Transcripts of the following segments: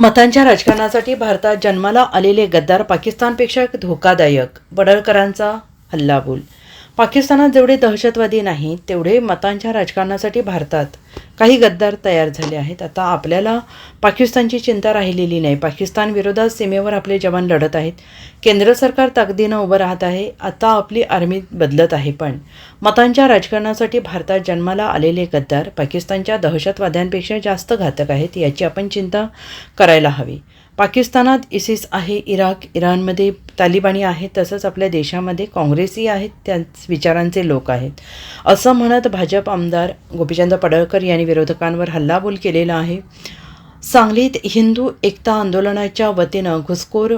मतांच्या राजकारणासाठी भारतात जन्माला आलेले गद्दार पाकिस्तानपेक्षा धोकादायक. बडळकरांचा हल्लाबोल पाकिस्तानात जेवढे दहशतवादी नाहीत तेवढे मतांच्या राजकारणासाठी भारतात काही गद्दार तयार झाले आहेत. आता आपल्याला पाकिस्तानची चिंता राहिलेली नाही. पाकिस्तान विरोधात सीमेवर आपले जवान लढत आहेत. केंद्र सरकार ताकदीनं उभं राहत आहे. आता आपली आर्मी बदलत आहे पण मतांच्या राजकारणासाठी भारतात जन्माला आलेले गद्दार पाकिस्तानच्या दहशतवाद्यांपेक्षा जास्त घातक आहेत याची आपण चिंता करायला हवी. पाकिस्तानात इसिस आहे इराक इराणमध्ये तालिबानी आहेत तसंच आपल्या देशामध्ये काँग्रेसही आहेत त्याच विचारांचे लोक आहेत. असं म्हणत भाजप आमदार गोपीचंद पडळकर यांनी विरोधकांवर हल्लाबोल केलेला आहे. सांगलीत हिंदू एकता आंदोलनाच्या वतीनं घुसखोर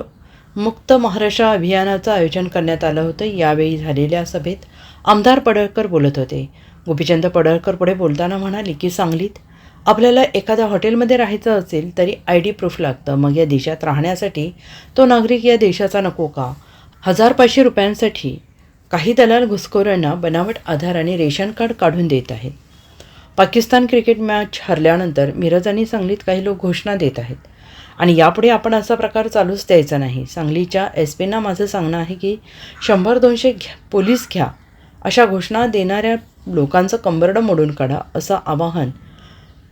मुक्त महाराष्ट्र अभियानाचं आयोजन करण्यात आलं होतं. यावेळी झालेल्या सभेत आमदार पडळकर बोलत होते. गोपीचंद पडळकर पुढे बोलताना म्हणाले की सांगलीत आपल्याला एखाद्या हॉटेलमध्ये राहायचं असेल तरी आय डी प्रूफ लागतं. मग या देशात राहण्यासाठी तो नागरिक या देशाचा नको का? हजार पाचशे रुपयांसाठी काही दलाल घुसखोरांना बनावट आधार आणि रेशन कार्ड काढून देत आहेत. पाकिस्तान क्रिकेट मॅच हरल्यानंतर मिरज आणि सांगलीत काही लोक घोषणा देत आहेत. आणि यापुढे आपण असा प्रकार चालूच द्यायचा नाही. सांगलीच्या एस पीना माझं सांगणं आहे की शंभर दोनशे घ्या पोलीस घ्या. अशा घोषणा देणाऱ्या लोकांचं कंबरडं मोडून काढा असं आवाहन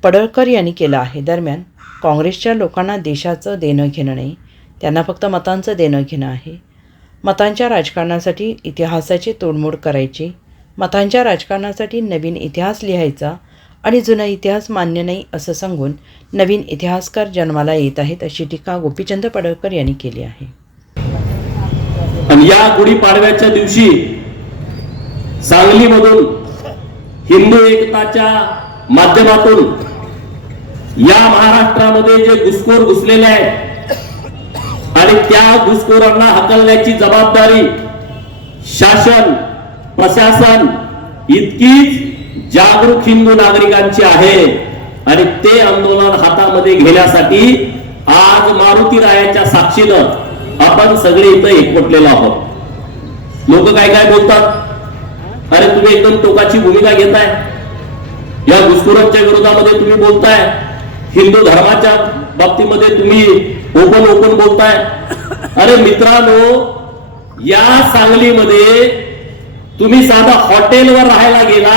पडळकर यांनी केलं आहे. दरम्यान काँग्रेसच्या लोकांना देशाचं देणं घेणं नाही त्यांना फक्त मतांचं देणं घेणं आहे. मतांच्या राजकारणासाठी इतिहासाची तोडमोड करायची मतांच्या राजकारणासाठी नवीन इतिहास लिहायचा आणि जुना इतिहास मान्य नाही असं सांगून नवीन इतिहासकार जन्माला येत आहेत अशी टीका गोपीचंद पडळकर यांनी केली आहे. आणि या गुढीपाडव्याच्या दिवशी सांगलीमधून हिंदू एकताच्या माध्यमातून या महाराष्ट्रामध्ये जे घुसखोर घुसलेले आहेत आणि त्या घुसखोरांना हकलण्याची जबाबदारी शासन प्रशासन इतकीच जागरूक हिंदू नागरिकांची आहे. आणि ते आंदोलन हातामध्ये घेण्यासाठी आज मारुती रायाच्या साक्षीनं आपण सगळे इथं एकवटलेलो आहोत. लोक काय काय बोलतात? अरे तुम्ही एकदम टोकाची भूमिका घेताय. या घुसखोरांच्या विरोधामध्ये तुम्ही बोलताय. हिंदू धर्माच्या बाबतीमध्ये तुम्ही ओपन ओपन बोलताय. अरे मित्रांनो या सांगलीमध्ये तुम्ही साधा हॉटेलवर राहायला गेला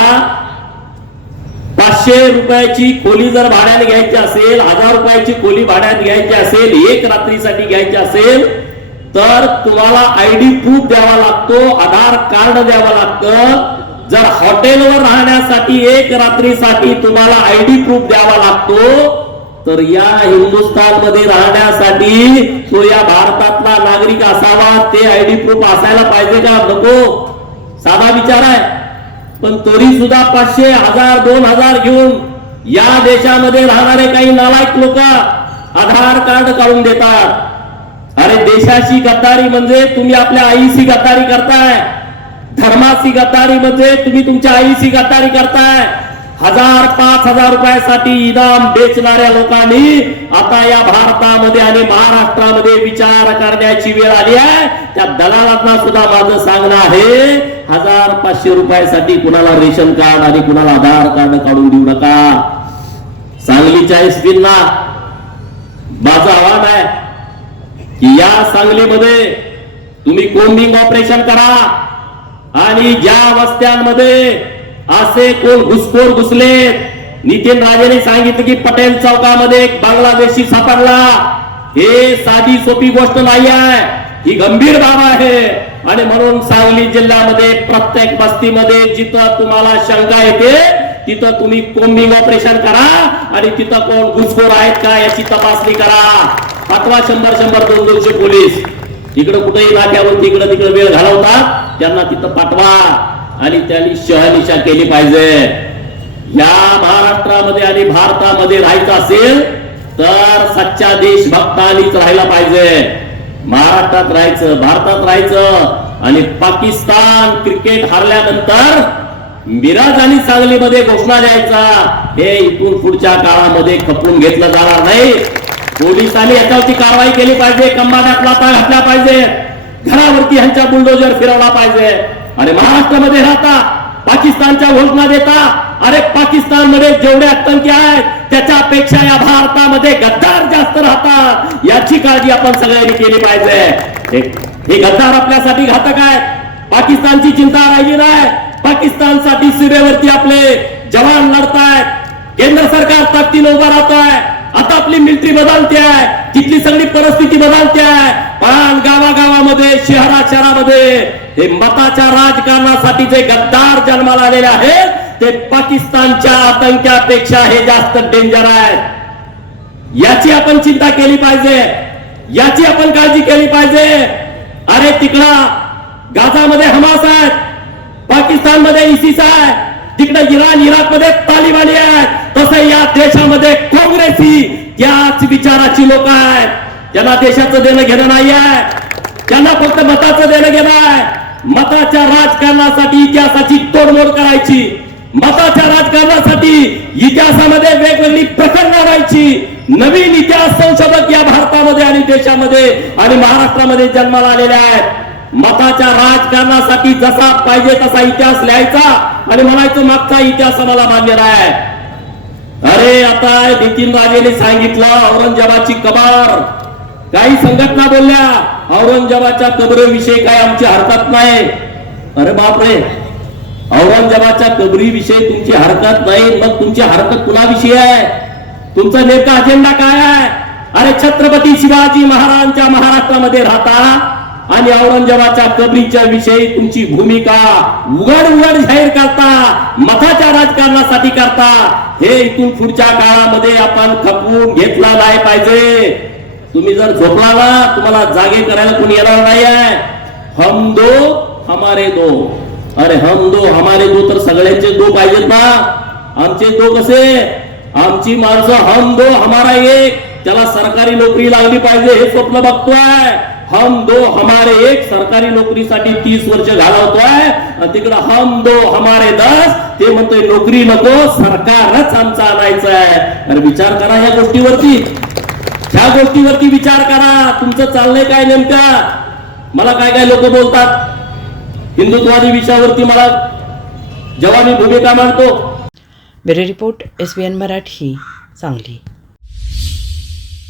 पाचशे रुपयाची खोली जर भाड्याने घ्यायची असेल हजार रुपयाची खोली भाड्यात घ्यायची असेल एक रात्रीसाठी घ्यायची असेल तर तुम्हाला आयडी प्रूफ द्यावा लागतो आधार कार्ड द्यावं लागतं. जर हॉटेलवर राहण्यासाठी एक रात्रीसाठी तुम्हाला आयडी प्रूफ द्यावा लागतो तर या हिंदुस्थानमध्ये राहण्यासाठी तो या भारतातला नागरिक असावा ते आयडी प्रूफ असायला पाहिजे का? नको. साधा विचार आहे. पण तरी सुद्धा पाचशे हजार दोन हजार घेऊन या देशामध्ये राहणारे काही नालायक लोक आधार कार्ड काढून देतात. अरे देशाची गद्दारी म्हणजे तुम्ही आपल्या आईशी गद्दारी करताय. धर्माची गद्दारी म्हणजे तुम्ही तुमच्या आईशी गद्दारी करताय. हजार पाच हजार रुपयासाठी इनाम बेचणाऱ्या लोकांनी आता या भारतामध्ये आणि महाराष्ट्रामध्ये विचार करण्याची वेळ आली आहे. त्या दलालांना सुद्धा माझं सांगणं आहे हजार पाचशे रुपयासाठी कुणाला रेशन कार्ड आणि कुणाला आधार कार्ड काढून देऊ नका. सांगलीच्या एसपींना माझं आव्हान आहे की या सांगलीमध्ये तुम्ही कोम्बिंग ऑपरेशन करा आणि ज्या वस्त्यांमध्ये असे कोण घुसखोर घुसले? नितीन राजेने सांगितलं की पटेल चौकामध्ये एक बांगलादेशी सापडला. हे साधी सोपी गोष्ट नाही आहे ही गंभीर बाब आहे. आणि म्हणून सांगली जिल्ह्यामध्ये प्रत्येक बस्तीमध्ये जिथं तुम्हाला शंका येते तिथं तुम्ही कोम्बिंग ऑपरेशन करा आणि तिथं कोण घुसखोर आहेत का याची तपासणी करा. अथवा शंभर शंभर दोन दोनशे पोलीस. इकडं कुठेही नाक्यावर तिकडं तिकडं वेळ घालवतात त्यांना तिथं पाठवा. आणि त्यांनी शहनिशा केली पाहिजे. या महाराष्ट्रामध्ये आणि भारतामध्ये राहायचं असेल तर सच्चा देशभक्तांनीच राहायला पाहिजे. महाराष्ट्रात राहायचं भारतात राहायचं आणि पाकिस्तान क्रिकेट हरल्यानंतर मिराज आणि सांगलीमध्ये घोषणा द्यायचा. हे इथून पुढच्या काळामध्ये खपवून घेतलं जाणार नाही. पोलिसांनी याच्यावरती कारवाई केली पाहिजे कंबाड्यात लाता घातल्या पाहिजे. घरावरती ह्यांचा बुलडोजर फिरवला पाहिजे. अरे महाराष्ट्रामध्ये राहता पाकिस्तानच्या घोषणा देता अरे पाकिस्तानमध्ये जेवढे आतंकी आहेत त्याच्यापेक्षा या भारतामध्ये गद्दार जास्त राहतात. याची काळजी आपण सगळ्यांनी केली पाहिजे. हे- हे गद्दार आपल्यासाठी घातक आहेत. पाकिस्तानची चिंता राहिली नाही. पाकिस्तानसाठी सीमेवरती आपले जवान लढतायत. केंद्र सरकार ताकदीनं उभं राहत आहे आता आपली मिलिटरी बदलते. आहे तिथली सगळी परिस्थिती बदलते. आहे पण गावागावामध्ये शहरा शहरामध्ये हे मताच्या राजकारणासाठी जे गद्दार जन्माला आलेले आहेत. ते पाकिस्तानच्या आतंक्यापेक्षा हे जास्त डेंजर आहे याची आपण चिंता केली पाहिजे. याची आपण काळजी केली पाहिजे. अरे तिकडा गाझामध्ये हमास आहेत. पाकिस्तानमध्ये इसिस आहे. तिकडे इराण इराकमध्ये तालिबानी आहेत. तसं या देशामध्ये काँग्रेसी याच विचाराची लोक आहेत. त्यांना देशाचं देणं घेणं नाही आहे त्यांना फक्त मताचं देणं घेणं आहे. मताच्या राजकारणासाठी इतिहासाची तोडमोड करायची. मताच्या राजकारणासाठी इतिहासामध्ये वेगवेगळी प्रकरणं व्हायची नवीन इतिहास संशोधक या भारतामध्ये आणि देशामध्ये आणि महाराष्ट्रामध्ये जन्माला आलेले आहेत. मताच्या राजकारणासाठी जसा पाहिजे तसा इतिहास लिहायचा आणि म्हणायचं मागचा इतिहास आम्हाला मान्य आहे. अरे आता नितीन राजेने सांगितलं औरंगजेबाची कबार काही संघटना बोलल्या औरंगजेबाच्या कबरेविषयी काय आमची हरकत नाही? अरे बापरे. औरंगजेबाच्या कबरीविषयी तुमची हरकत नाही मग तुमची हरकत कुणाविषयी आहे? तुमचा नेमका अजेंडा काय आहे? अरे छत्रपती शिवाजी महाराजांच्या महाराष्ट्रामध्ये राहता आणि औरंगजेबाच्या कबरीच्या विषयी तुमची भूमिका उघड उघड जाहीर करता मताच्या राजकारणासाठी करता हे इथून पुढच्या काळामध्ये आपण खपवून घेतला नाही पाहिजे. तुम्ही जर झोपला ना तुम्हाला जागे करायला कोणी येणार नाही आहे हम दो हमारे दो. अरे हम दो हमारे दो तर सगळ्यांचे दो पाहिजेत ना. आमचे दो कसे? आमची माणसं हम दो हमारा एक. त्याला सरकारी नोकरी लागली पाहिजे हे स्वप्न बघतोय. हम दो हमारे एक. सरकारी नोकरीसाठी तीस वर्ष घालवतोय. आणि तिकडं हम दो हमारे दस. ते म्हणतोय नोकरी नको सरकारच आमचा आणायचं आहे अरे विचार करा या गोष्टीवरती. ह्या गोष्टीवरती विचार करा. तुमचं चाललंय काय नेमका? मला काय काय लोक बोलतात? हिंदुत्वादी विषयावरती मला जेव्हा मी भूमिका मांडतो. Bureau report S B N Marathi Sangli.